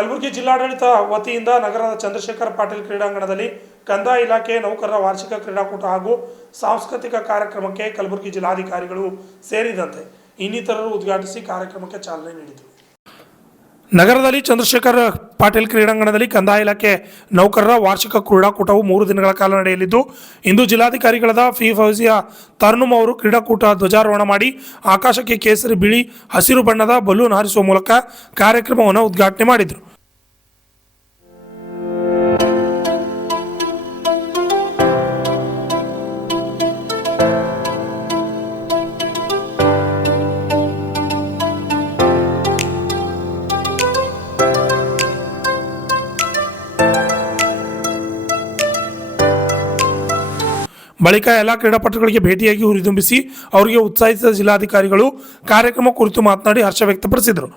ಕಲಬುರಗಿ ಜಿಲ್ಲಾಡಳಿತ ವತಿಯಿಂದ ನಗರದ ಚಂದ್ರಶೇಖರ್ ಪಾಟೀಲ್ ಕ್ರೀಡಾಂಗಣದಲ್ಲಿ ಕಂದಾಯ ಇಲಾಖೆ ನೌಕರರ ವಾರ್ಷಿಕ ಕ್ರೀಡಾಕೂಟ ಹಾಗೂ ಸಾಂಸ್ಕೃತಿಕ ಕಾರ್ಯಕ್ರಮಕ್ಕೆ ಕಲಬುರಗಿ ಜಿಲ್ಲಾಧಿಕಾರಿಗಳು ಸೇರಿದಂತೆ ಇನ್ನಿತರರು ಉದ್ಘಾಟಿಸಿ ಕಾರ್ಯಕ್ರಮಕ್ಕೆ ಚಾಲನೆ ನೀಡಿದರು. ನಗರದಲ್ಲಿ ಚಂದ್ರಶೇಖರ್ ಪಾಟೀಲ್ ಕ್ರೀಡಾಂಗಣದಲ್ಲಿ ಕಂದಾಯ ಇಲಾಖೆ ನೌಕರರ ವಾರ್ಷಿಕ ಕ್ರೀಡಾಕೂಟವು 3 ದಿನಗಳ ಕಾಲ ನಡೆಯಲಿದ್ದು, ಇಂದು ಜಿಲ್ಲಾಧಿಕಾರಿಗಳಾದ ಫೌಜಿಯಾ ತರ್ನುಮ್ ಅವರು ಕ್ರೀಡಾಕೂಟ ಧ್ವಜಾರೋಹಣ ಮಾಡಿ ಆಕಾಶಕ್ಕೆ ಕೇಸರಿ, ಬಿಳಿ, ಹಸಿರು ಬಣ್ಣದ ಬಲೂನ್ ಹಾರಿಸುವ ಮೂಲಕ ಕಾರ್ಯಕ್ರಮವನ್ನು ಉದ್ಘಾಟನೆ ಮಾಡಿದರು. ಬಳಿಕ ಎಲ್ಲ ಕ್ರೀಡಾಪಟುಗಳಿಗೆ ಭೇಟಿಯಾಗಿ ಹುರಿದುಂಬಿಸಿ ಅವರಿಗೆ ಉತ್ಸಾಹಿಸಿದ ಜಿಲ್ಲಾಧಿಕಾರಿಗಳು ಕಾರ್ಯಕ್ರಮ ಕುರಿತು ಮಾತನಾಡಿ ಹರ್ಷ ವ್ಯಕ್ತಪಡಿಸಿದರು.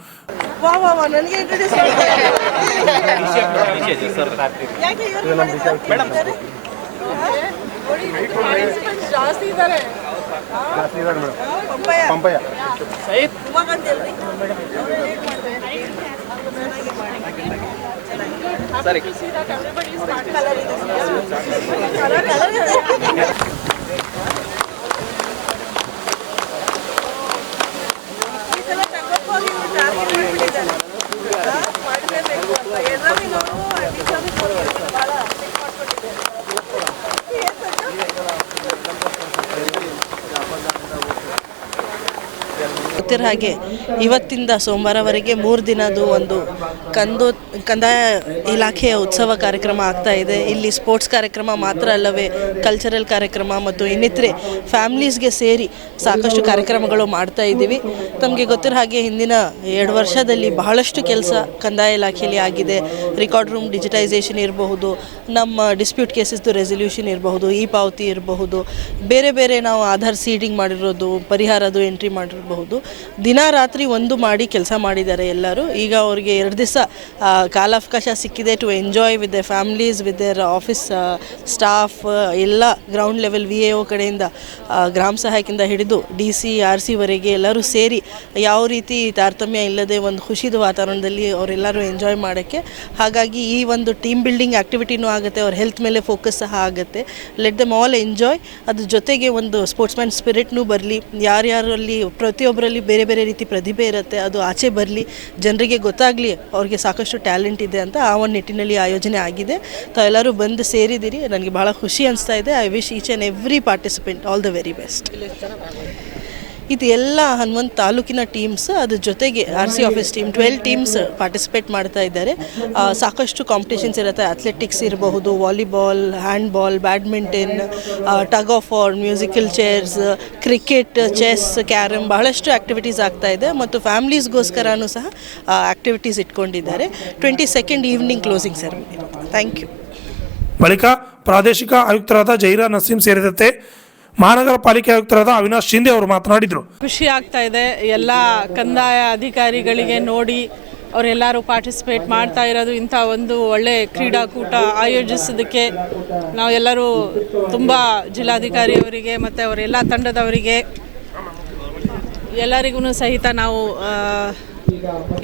ಗೊತ್ತಿರೋ ಹಾಗೆ ಇವತ್ತಿಂದ ಸೋಮವಾರವರೆಗೆ 3 ದಿನದ್ದು ಒಂದು ಕಂದಾಯ ಇಲಾಖೆಯ ಉತ್ಸವ ಕಾರ್ಯಕ್ರಮ ಆಗ್ತಾ ಇದೆ. ಇಲ್ಲಿ ಸ್ಪೋರ್ಟ್ಸ್ ಕಾರ್ಯಕ್ರಮ ಮಾತ್ರ ಅಲ್ಲವೇ ಕಲ್ಚರಲ್ ಕಾರ್ಯಕ್ರಮ ಮತ್ತು ಇನ್ನಿತರೆ ಫ್ಯಾಮಿಲೀಸ್ಗೆ ಸೇರಿ ಸಾಕಷ್ಟು ಕಾರ್ಯಕ್ರಮಗಳು ಮಾಡ್ತಾ ಇದ್ದೀವಿ. ತಮಗೆ ಗೊತ್ತಿರೋ ಹಾಗೆ ಹಿಂದಿನ 2 ವರ್ಷದಲ್ಲಿ ಬಹಳಷ್ಟು ಕೆಲಸ ಕಂದಾಯ ಇಲಾಖೆಯಲ್ಲಿ ಆಗಿದೆ. ರೆಕಾರ್ಡ್ ರೂಮ್ ಡಿಜಿಟೈಸೇಷನ್ ಇರಬಹುದು, ನಮ್ಮ ಡಿಸ್ಪ್ಯೂಟ್ ಕೇಸಸ್ದು ರೆಸಲ್ಯೂಷನ್ ಇರಬಹುದು, ಈ ಪಾವತಿ ಇರಬಹುದು, ಬೇರೆ ಬೇರೆ ನಾವು ಆಧಾರ್ ಸೀಡಿಂಗ್ ಮಾಡಿರೋದು, ಪರಿಹಾರದು ಎಂಟ್ರಿ ಮಾಡಿರಬಹುದು. ದಿನ ರಾತ್ರಿ ಒಂದು ಮಾಡಿ ಕೆಲಸ ಮಾಡಿದ್ದಾರೆ ಎಲ್ಲರೂ. ಈಗ ಅವರಿಗೆ 2 ದಿವಸ ಕಾಲಾವಕಾಶ ಸಿಕ್ಕಿದೆ to enjoy with their families, with their office staff. ಎಲ್ಲ ಗ್ರೌಂಡ್ ಲೆವೆಲ್ VAO ಕಡೆಯಿಂದ, ಗ್ರಾಮ ಸಹಾಯಕಿಂದ ಹಿಡಿದು DC RC ವರೆಗೆ ಎಲ್ಲರೂ ಸೇರಿ ಯಾವ ರೀತಿ ತಾರತಮ್ಯ ಇಲ್ಲದೆ ಒಂದು ಖುಷಿದ ವಾತಾವರಣದಲ್ಲಿ ಅವರೆಲ್ಲರೂ ಎಂಜಾಯ್ ಮಾಡೋಕ್ಕೆ. ಹಾಗಾಗಿ ಈ ಒಂದು ಟೀಮ್ ಬಿಲ್ಡಿಂಗ್ ಆ್ಯಕ್ಟಿವಿಟಿನೂ ಆಗುತ್ತೆ, ಅವ್ರ ಹೆಲ್ತ್ ಮೇಲೆ ಫೋಕಸ್ ಸಹ ಆಗುತ್ತೆ. Let them all enjoy. ಅದ್ರ ಜೊತೆಗೆ ಒಂದು ಸ್ಪೋರ್ಟ್ಸ್ಮ್ಯಾನ್ ಸ್ಪಿರಿಟ್ನೂ ಬರಲಿ. ಯಾರ್ಯಾರಲ್ಲಿ ಪ್ರತಿಯೊಬ್ಬರಲ್ಲಿ ಬೇರೆ ಬೇರೆ ರೀತಿ ಪ್ರತಿಭೆ ಇರುತ್ತೆ, ಅದು ಆಚೆ ಬರಲಿ, ಜನರಿಗೆ ಗೊತ್ತಾಗಲಿ ಅವ್ರಿಗೆ ಸಾಕಷ್ಟು ಟ್ಯಾಲೆಂಟ್ ಇದೆ ಅಂತ ಆ ಒಂದು ನಿಟ್ಟಿನಲ್ಲಿ ಆಯೋಜನೆ ಆಗಿದೆ. ತಾವೆಲ್ಲರೂ ಬಂದು ಸೇರಿದ್ದೀರಿ, ನನಗೆ ಭಾಳ ಖುಷಿ ಅನಿಸ್ತಾ ಇದೆ. I wish each and every participant all the very best. ಇದು ಎಲ್ಲ ಹನುಮಂತ ತಾಲೂಕಿನ ಟೀಮ್ಸ್, ಅದ್ರ ಜೊತೆಗೆ RC office team 12 teams participate ಮಾಡ್ತಾ ಇದ್ದಾರೆ. ಸಾಕಷ್ಟು ಕಾಂಪಿಟೇಷನ್ಸ್ ಇರುತ್ತೆ. ಅಥ್ಲೆಟಿಕ್ಸ್ ಇರಬಹುದು, volleyball, handball, badminton, tug of war, musical chairs, cricket, chess, carrom, ಬಹಳಷ್ಟು ಆ್ಯಕ್ಟಿವಿಟೀಸ್ ಆಗ್ತಾ ಇದೆ. ಮತ್ತು ಫ್ಯಾಮ್ಲೀಸ್ಗೋಸ್ಕರನೂ ಸಹ ಆ್ಯಕ್ಟಿವಿಟೀಸ್ ಇಟ್ಕೊಂಡಿದ್ದಾರೆ. 22nd evening closing ceremony. Thank you. ಬಳಿಕ ಪ್ರಾದೇಶಿಕ ಆಯುಕ್ತರಾದ ಜೈರಾ ನಸೀಂ ಸೇರಿದಂತೆ ಮಹಾನಗರ ಪಾಲಿಕೆ ಆಯುಕ್ತರಾದ ಅವಿನಾಶ್ ಶಿಂದೆ ಅವರು ಮಾತನಾಡಿದರು. ಖುಷಿ ಆಗ್ತಾ ಇದೆ ಎಲ್ಲ ಕಂದಾಯ ಅಧಿಕಾರಿಗಳಿಗೆ ನೋಡಿ ಅವರೆಲ್ಲರೂ ಪಾರ್ಟಿಸಿಪೇಟ್ ಮಾಡ್ತಾ ಇರೋದು. ಇಂಥ ಒಂದು ಒಳ್ಳೆ ಕ್ರೀಡಾಕೂಟ ಆಯೋಜಿಸೋದಕ್ಕೆ ನಾವೆಲ್ಲರೂ ತುಂಬ ಜಿಲ್ಲಾಧಿಕಾರಿಯವರಿಗೆ ಮತ್ತು ಅವರೆಲ್ಲ ತಂಡದವರಿಗೆ ಎಲ್ಲರಿಗೂ ಸಹಿತ ನಾವು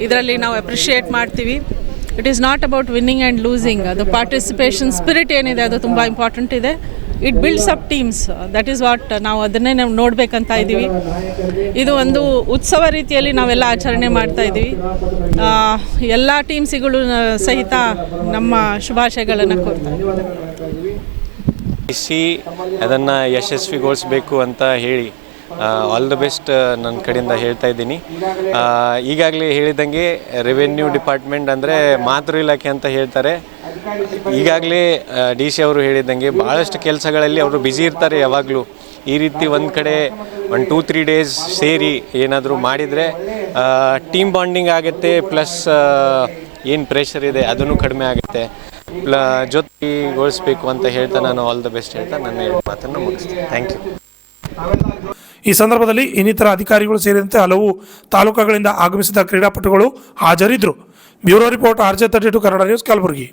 ಇದರಲ್ಲಿ ನಾವು ಅಪ್ರಿಷಿಯೇಟ್ ಮಾಡ್ತೀವಿ. It is not about winning and losing. ಅದು ಪಾರ್ಟಿಸಿಪೇಷನ್ ಸ್ಪಿರಿಟ್ ಏನಿದೆ ಅದು ತುಂಬ ಇಂಪಾರ್ಟೆಂಟ್ ಇದೆ. It builds up teams. That is what ನಾವು ಅದನ್ನೇ ನಾವು ನೋಡಬೇಕಂತ ಇದ್ದೀವಿ. ಇದು ಒಂದು ಉತ್ಸವ ರೀತಿಯಲ್ಲಿ ನಾವೆಲ್ಲ ಆಚರಣೆ ಮಾಡ್ತಾ ಇದ್ದೀವಿ. ಎಲ್ಲ ಟೀಮ್ಸಿಗಳು ಸಹಿತ ನಮ್ಮ ಶುಭಾಶಯಗಳನ್ನು ಕೋರ್ತಾ ಇದ್ದೀವಿ. ಅದನ್ನು ಯಶಸ್ವಿಗೊಳಿಸಬೇಕು ಅಂತ ಹೇಳಿ ಆಲ್ ದ ಬೆಸ್ಟ್ ನನ್ನ ಕಡೆಯಿಂದ ಹೇಳ್ತಾ ಇದ್ದೀನಿ. ಈಗಾಗಲೇ ಹೇಳಿದಂಗೆ ರೆವೆನ್ಯೂ ಡಿಪಾರ್ಟ್ಮೆಂಟ್ ಅಂದರೆ ಮಾತೃ ಇಲಾಖೆ ಅಂತ ಹೇಳ್ತಾರೆ. ಈಗಾಗಲೇ DC ಅವರು ಹೇಳಿದಂಗೆ ಭಾಳಷ್ಟು ಕೆಲಸಗಳಲ್ಲಿ ಅವರು ಬ್ಯುಸಿ ಇರ್ತಾರೆ ಯಾವಾಗಲೂ. ಈ ರೀತಿ ಒಂದು ಕಡೆ 1-2-3 ಡೇಸ್ ಸೇರಿ ಏನಾದರೂ ಮಾಡಿದರೆ ಟೀಮ್ ಬಾಂಡಿಂಗ್ ಆಗುತ್ತೆ, ಪ್ಲಸ್ ಏನು ಪ್ರೆಷರ್ ಇದೆ ಅದನ್ನು ಕಡಿಮೆ ಆಗುತ್ತೆ. ಜೊತೆಗೊಳಿಸ್ಬೇಕು ಅಂತ ಹೇಳ್ತಾ ನಾನು ಆಲ್ ದ ಬೆಸ್ಟ್ ಹೇಳ್ತಾ ನನ್ನ ಮಾತನ್ನು ಮುಗಿಸ್ತೀನಿ. Thank you. ಈ ಸಂದರ್ಭದಲ್ಲಿ ಇನ್ನಿತರ ಅಧಿಕಾರಿಗಳು ಸೇರಿದಂತೆ ಹಲವು ತಾಲೂಕುಗಳಿಂದ ಆಗಮಿಸಿದ ಕ್ರೀಡಾಪಟುಗಳು ಹಾಜರಿದ್ದರು. Bureau report RJ32 Kannada news, Kalaburagi.